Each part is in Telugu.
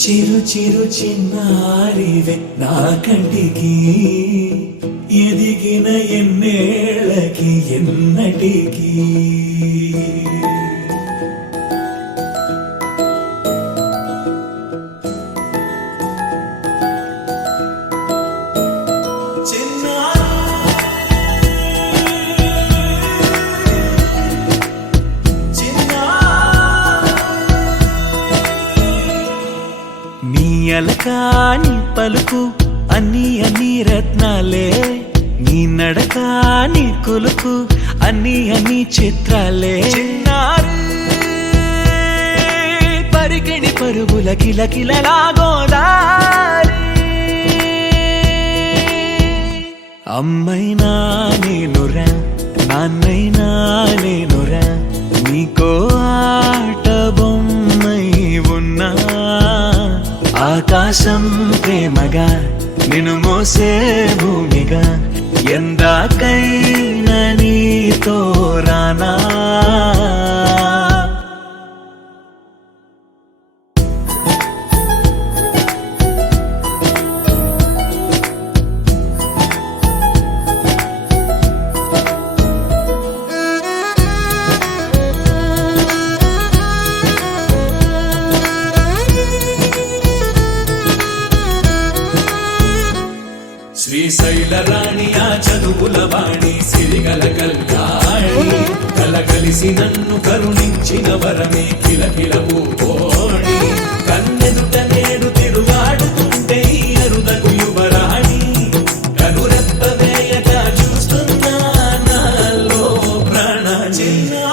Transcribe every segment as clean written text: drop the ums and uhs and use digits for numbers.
చిరు చిరు చిన్నారివే నా కంటికి ఎదిగిన ఎన్నేళ్ళకి ఎన్నటికి అలకాని పలుకు అన్ని అన్ని రత్నాలే నీ నడక నీ కులుకు అన్ని అన్ని చిత్రాలే చిన్నారు పరికిణి పరుగుల కిలకిలలా గోదారి అమ్మైనా నేనురా నాన్నైనా నేనురా నీకో ఆట బొమ్మై ఉన్నా ఆకాశం ప్రేమగా నిన్ను మోసే భూమిగా ఎందాకైనా నీతో రానా శ్రీశైల రాణి ఆ చదువుల వాణి సిరిగల కల్యాణి కలగలిసి నన్ను కరుణించిన వరమే కిలకిల పూకోణి కన్నెదుట నేడు తిరుగాడుతుంటే అరుదకు యువరాణి కనురెప్ప వేయక చూస్తున్నా నాలో ప్రాణ చిన్నా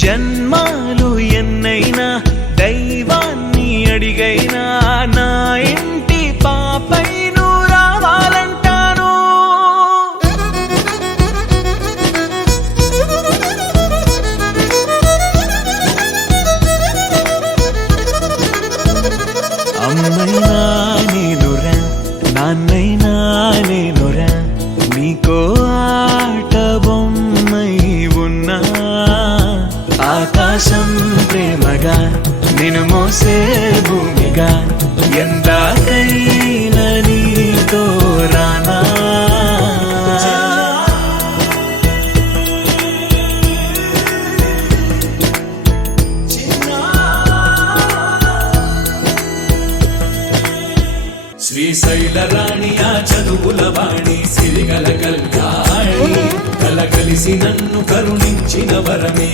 జన్మాలు ఎన్నైనా దైవాన్ని అడిగైనా నా ఇంటి పాపై నువ్వు రావాలంటాను అమ్మైనా నేనురా నాన్నైనా నేనురా నీకో ఆట బొమ్మై ఉన్నా ఆకాశం ప్రేమగా నిన్ను మోసే భూమిగా ఎందాకైనా నీతో రానా శ్రీశైల రాణి ఆ చదువుల వాణి సిరిగల కల్యాణి కలగలిసి నన్ను కరుణించిన వరమే